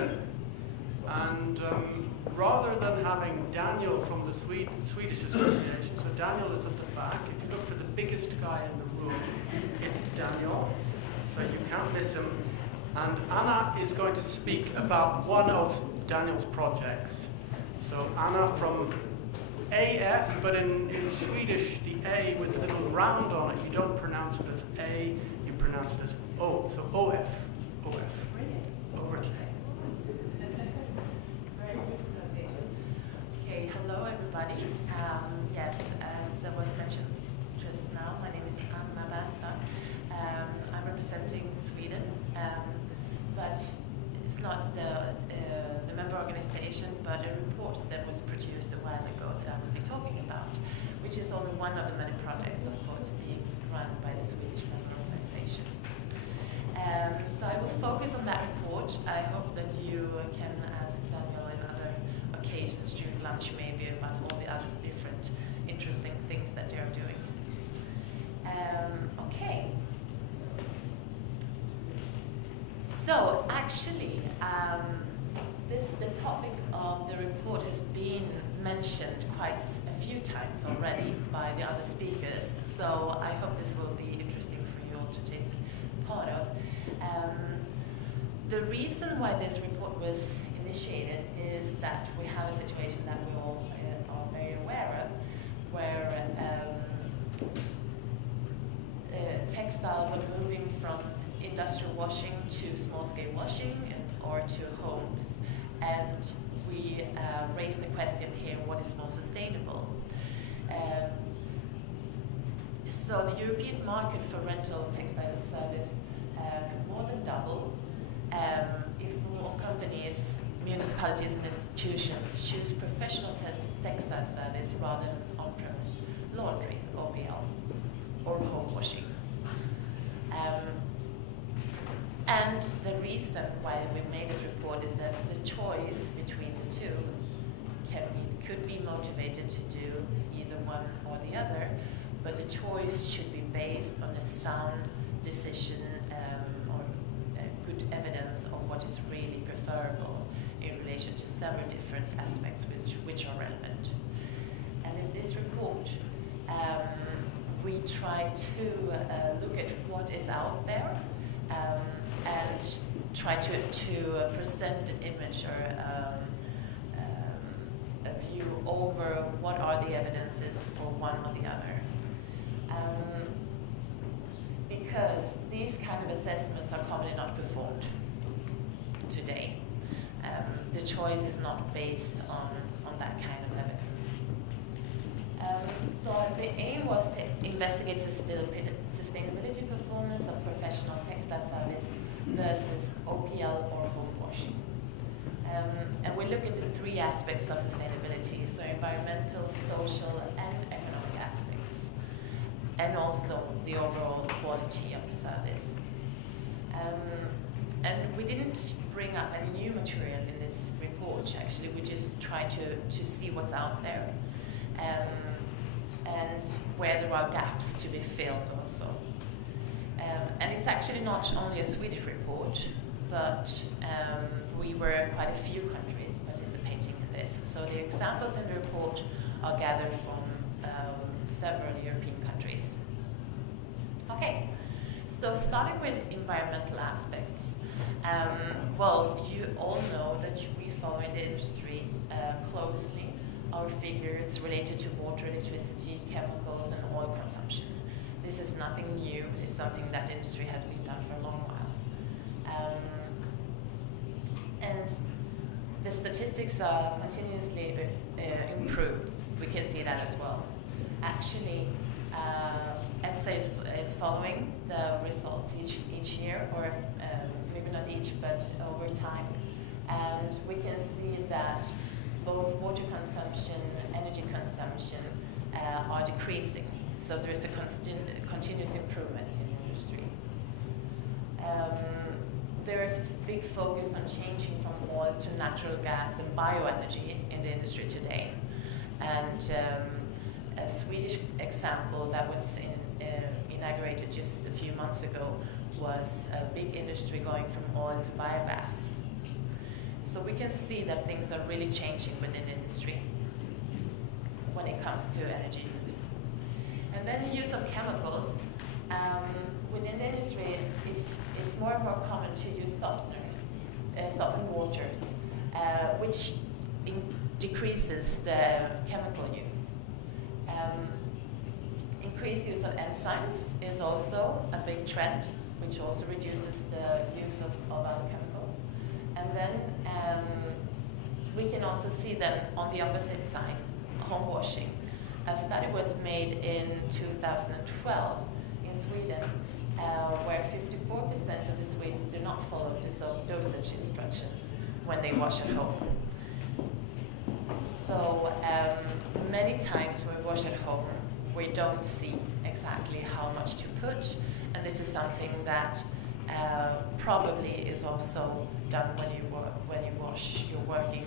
And rather than having Daniel from the Swedish Association, so Daniel is at the back. If you look for the biggest guy in the room, it's Daniel, so you can't miss him. And Anna is going to speak about one of Daniel's projects. So Anna from AF, but in Swedish, the A with a little round on it, you don't pronounce it as A, you pronounce it as O, so OF. Brilliant. Over to you. Very good pronunciation. Okay, hello everybody. Yes, as was mentioned just now, my name is Anna Bernstad. I'm representing Sweden, but it's not the member organization, but a report that was produced a while ago that I will be talking about, which is only one of the many projects, of course, being run by the Swedish member organization. So I will focus on that report. I hope that you can ask Daniel on other occasions during lunch maybe about all the other different interesting things that they are doing. Okay. So actually, the topic of the report has been mentioned quite a few times already by the other speakers, so I hope this will be interesting for you all to take part of. The reason why this report was initiated is that we have a situation that we all are very aware of, where textiles are moving from industrial washing to small-scale washing or to homes, and we raised the question here, what is more sustainable? So the European market for rental textile and service could more than double if more companies, municipalities and institutions choose professional textile service rather than on-premise laundry, OPL, or home washing. And the reason why we made this report is that the choice between the two could be motivated to do either one or the other, but the choice should be based on a sound decision or good evidence of what is really preferable in relation to several different aspects which are relevant. And in this report, we try to look at what is out there and try to present an image or a view over what are the evidences for one or the other. Because these kind of assessments are commonly not performed today. The choice is not based on that kind of evidence. So the aim was to investigate sustainability performance of professional textile service versus OPL or home washing. And we look at the three aspects of sustainability, so environmental, social, and economic aspects, and also the overall quality of the service. And we didn't bring up any new material in this report, actually. We just tried to see what's out there and where there are gaps to be filled also. And it's actually not only a Swedish report, but we were quite a few countries participating in this. So the examples in the report are gathered from several European countries. Okay, so starting with environmental aspects. Well, you all know that we follow in the industry closely our figures related to water, electricity, chemicals, and oil consumption. This is nothing new. It's something that industry has been done for a long while. And the statistics are continuously improved. We can see that as well. Actually, ETSA is following the results each year, or maybe not each, but over time. And we can see that both water consumption and energy consumption are decreasing. So there is a continuous improvement in the industry. There is a big focus on changing from oil to natural gas and bioenergy in the industry today. And a Swedish example that was inaugurated just a few months ago was a big industry going from oil to biogas. So we can see that things are really changing within industry when it comes to energy use. And then the use of chemicals. Within the industry, it's more and more common to use softened waters, which decreases the chemical use. Increased use of enzymes is also a big trend, which also reduces the use of other chemicals. And then we can also see that on the opposite side, home washing. A study was made in 2012 in Sweden, where 54% of the Swedes do not follow the dosage instructions when they wash at home. So many times when we wash at home, we don't see exactly how much to put, and this is something that probably is also done when you wash your working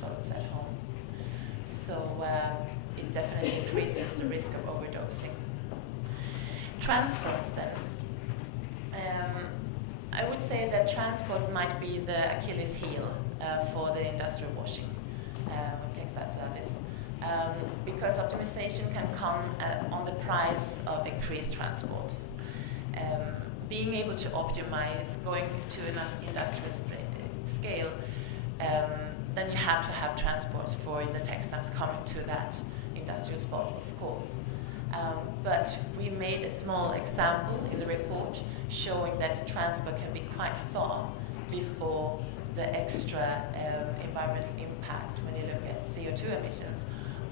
clothes at home. So it definitely increases the risk of overdosing. Transports then. I would say that transport might be the Achilles heel for the industrial washing with textile service. Because optimization can come on the price of increased transports. Being able to optimize, going to an industrial scale, then you have to have transports for the textiles coming to that industrial spot, of course. But we made a small example in the report showing that the transport can be quite far before the extra environmental impact when you look at CO2 emissions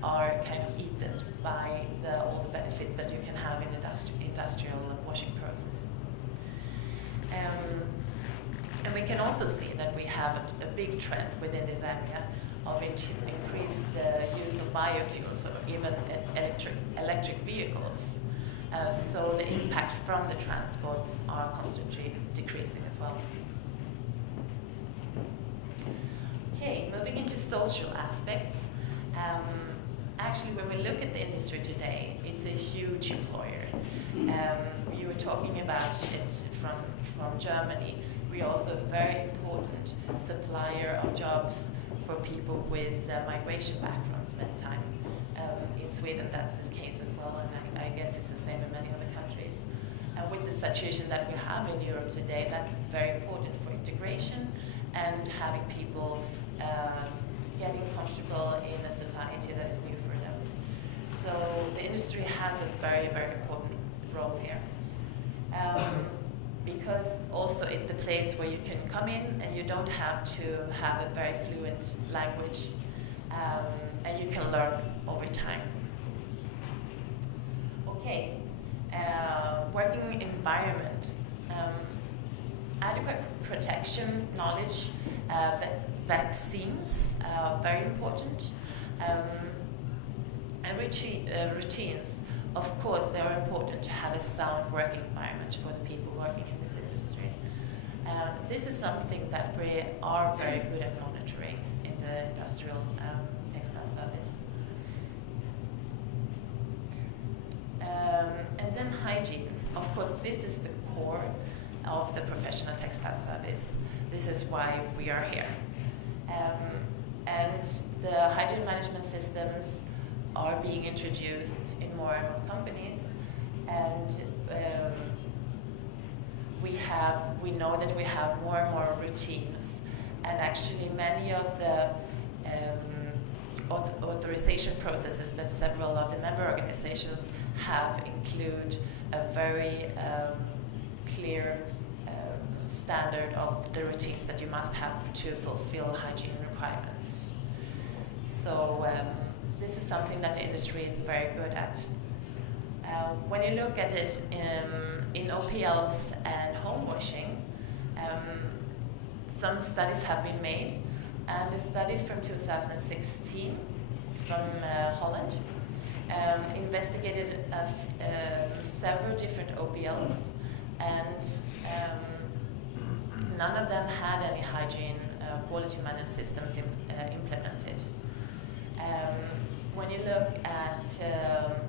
are kind of eaten by all the benefits that you can have in industrial washing process. And we can also see that we have a big trend within this area of increased use of biofuels or even electric vehicles. So the impact from the transports are constantly decreasing as well. Okay, moving into social aspects. Actually, when we look at the industry today, it's a huge employer. You were talking about it from Germany. We're also a very important supplier of jobs for people with migration backgrounds many times. In Sweden, that's the case as well, and I guess it's the same in many other countries. And with the situation that we have in Europe today, that's very important for integration and having people getting comfortable in a society that is new for them. So the industry has a very, very important role here. Because also it's the place where you can come in and you don't have to have a very fluent language, and you can learn over time. Okay, working environment. Adequate protection, knowledge, vaccines are very important, and routines. Of course, they are important to have a sound working environment for the people working in this industry. This is something that we are very good at monitoring in the industrial textile service. And then hygiene. Of course, this is the core of the professional textile service. This is why we are here. And the hygiene management systems are being introduced in more and more companies, and we know that we have more and more routines, and actually many of the authorization processes that several of the member organizations have include a very clear standard of the routines that you must have to fulfill hygiene requirements. So this is something that the industry is very good at. When you look at it in OPLs and home washing, some studies have been made, and a study from 2016 from Holland investigated several different OPLs, and none of them had any hygiene quality management systems implemented. When you look at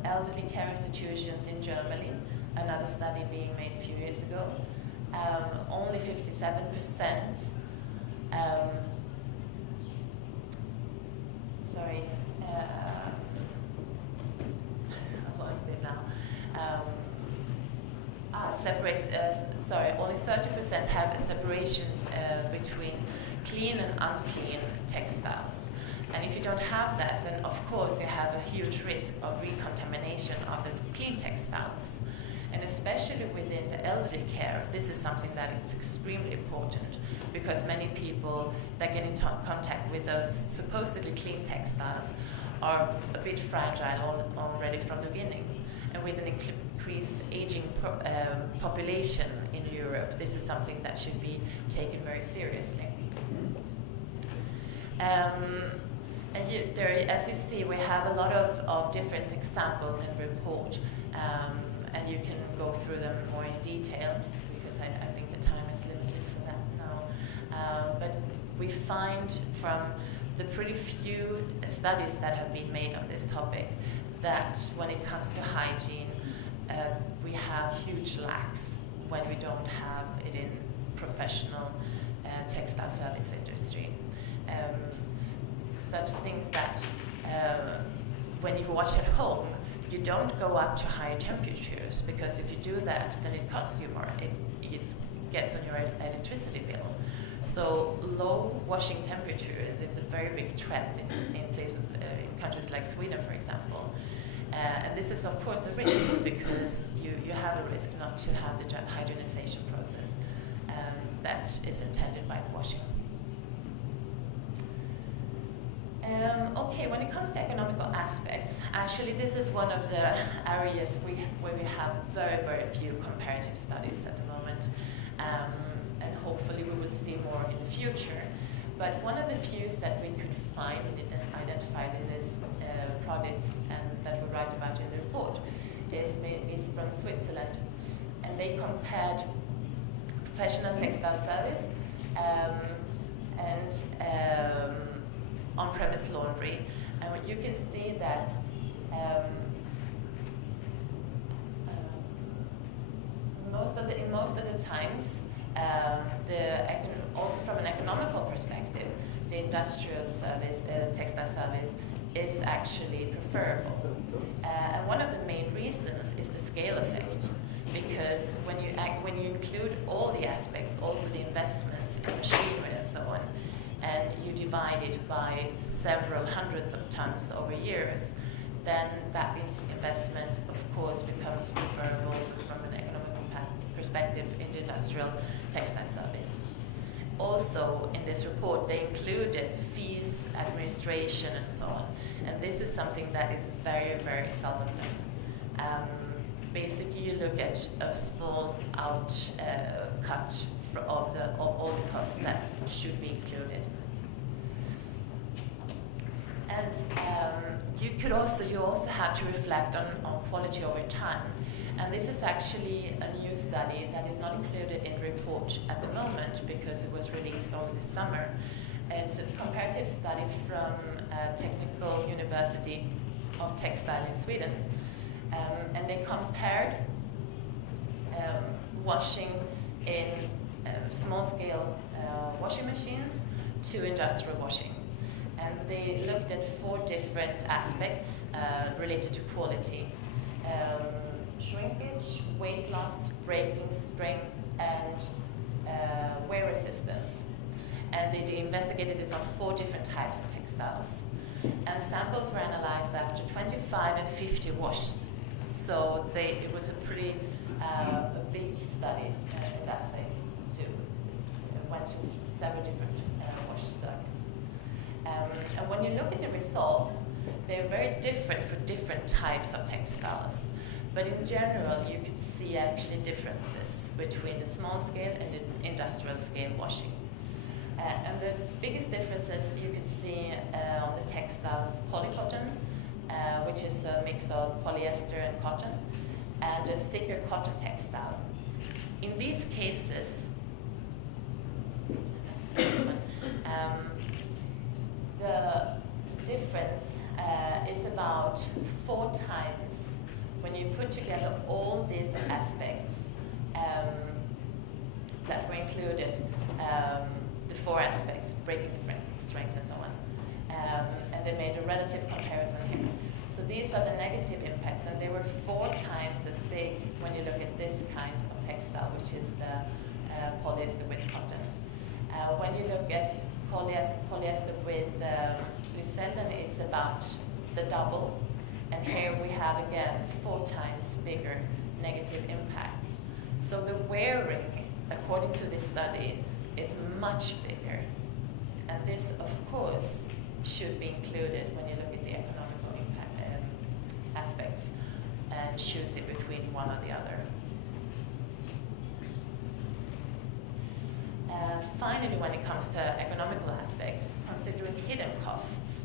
elderly care institutions in Germany, another study being made a few years ago, only 57% Sorry, I've lost it now. Only 30% have a separation between clean and unclean textiles. And if you don't have that, then of course you have a huge risk of recontamination of the clean textiles. And especially within the elderly care, this is something that is extremely important, because many people that get into contact with those supposedly clean textiles are a bit fragile already from the beginning. And with an increased aging population in Europe, this is something that should be taken very seriously. As you see, we have a lot of different examples in the report, and you can go through them more in details, because I think the time is limited for that now. But we find from the pretty few studies that have been made on this topic that when it comes to hygiene, we have huge lacks when we don't have it in professional textile service industry. Such things that when you wash at home, you don't go up to higher temperatures, because if you do that, then it costs you more. It gets on your electricity bill. So low washing temperatures is a very big trend in places, in countries like Sweden, for example. And this is of course a risk, because you have a risk not to have the hygienization process that is intended by the washing. Okay, when it comes to economical aspects, actually this is one of the areas where we have very, very few comparative studies at the moment, and hopefully we will see more in the future. But one of the few that we could find and identified in this project, and that we write about in the report, is from Switzerland, and they compared professional textile service and on-premise laundry, and you can see that in most of the times, also from an economical perspective, the industrial service, textile service, is actually preferable. And one of the main reasons is the scale effect, because when you include all the aspects, also the investments in machinery and so on, and you divide it by several hundreds of tons over years, then that investment, of course, becomes preferable from an economical perspective in the industrial textile service. Also, in this report, they included fees, administration, and so on. And this is something that is very, very seldom done. Basically, you look at a small cut of all the costs that should be included. And you also have to reflect on quality over time. And this is actually a new study that is not included in the report at the moment, because it was released only this summer. It's a comparative study from Technical University of Textile in Sweden. And they compared washing in small-scale washing machines to industrial washing. And they looked at 4 different aspects related to quality. Shrinkage, weight loss, breaking strength, and wear resistance. And they investigated it on 4 different types of textiles. And samples were analyzed after 25 and 50 washes. So it was a pretty a big study in that sense too. It went to several different wash circuits. And when you look at the results, they're very different for different types of textiles. But in general, you could see actually differences between the small scale and the industrial scale washing. And the biggest differences you could see on the textiles, polycotton, which is a mix of polyester and cotton, and a thicker cotton textile. In these cases, the difference is about 4 times when you put together all these aspects that were included, the 4 aspects, breaking strength and so on. And they made a relative comparison here. So these are the negative impacts, and they were 4 times as big when you look at this kind of textile, which is the polyester with cotton. When you look at polyester with glycerin, it's about the double. And here we have, again, 4 times bigger negative impacts. So the wearing, according to this study, is much bigger. And this, of course, should be included when you look at the economical impact aspects and choose it between one or the other. Finally, when it comes to economical aspects, considering hidden costs,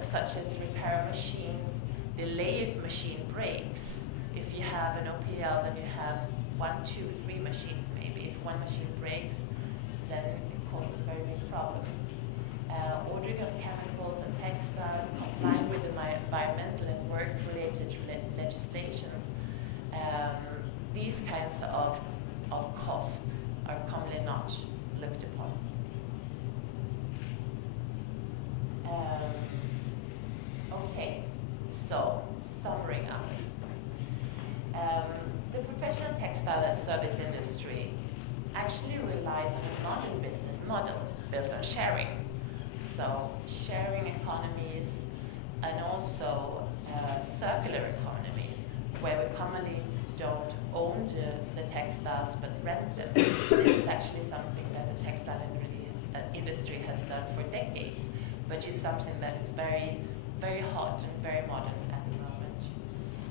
such as repair machines, delay if machine breaks. If you have an OPL, then you have 1, 2, 3 machines maybe. If one machine breaks, then it causes very big problems. Ordering of chemicals and textiles, complying with the environmental and work-related legislations. These kinds of costs are commonly not looked upon. Okay, so summing up. The professional textile and service industry actually relies on a modern business model built on sharing. So sharing economies and also circular economy, where we commonly don't own the textiles but rent them. This is actually something that the textile industry has done for decades, but is something that is very, very hot and very modern at the moment.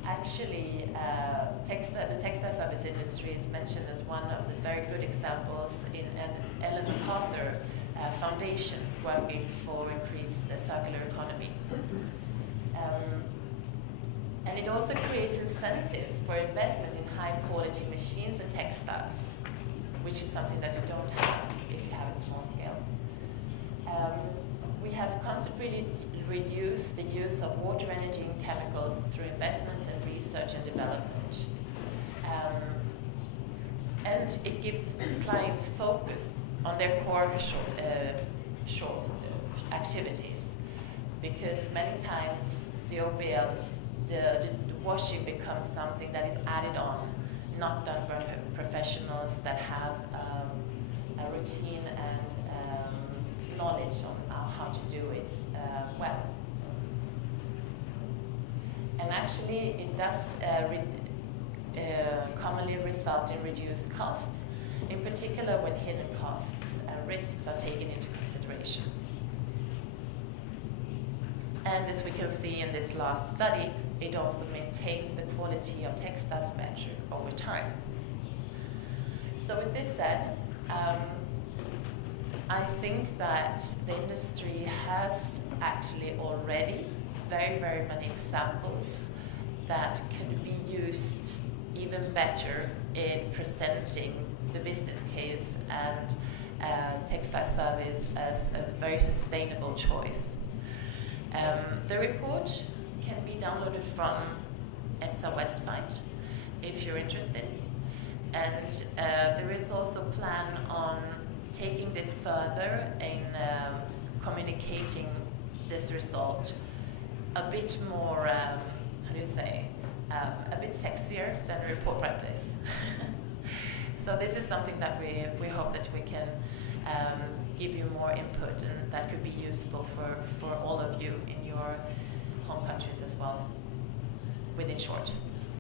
Actually, the textile service industry is mentioned as one of the very good examples in an Ellen MacArthur Foundation working for increase the circular economy. And it also creates incentives for investment in high quality machines and textiles, which is something that you don't have if you have a small scale. We have constantly reduced the use of water, energy, and chemicals through investments in research and development. And it gives clients focus on their core short activities, because many times the OBLs, the washing becomes something that is added on, not done by professionals that have a routine and knowledge on how to do it well. And actually, it does commonly result in reduced costs, in particular when hidden costs and risks are taken into consideration. And as we can see in this last study, it also maintains the quality of textiles better over time. So with this said, I think that the industry has actually already very, very many examples that can be used even better in presenting the business case and textile service as a very sustainable choice. The report can be downloaded from ETSA website if you're interested. And there is also a plan on taking this further in communicating this result a bit more, how do you say, a bit sexier than a report like this. So this is something that we hope that we can give you more input, and that could be useful for all of you in your home countries as well, within short.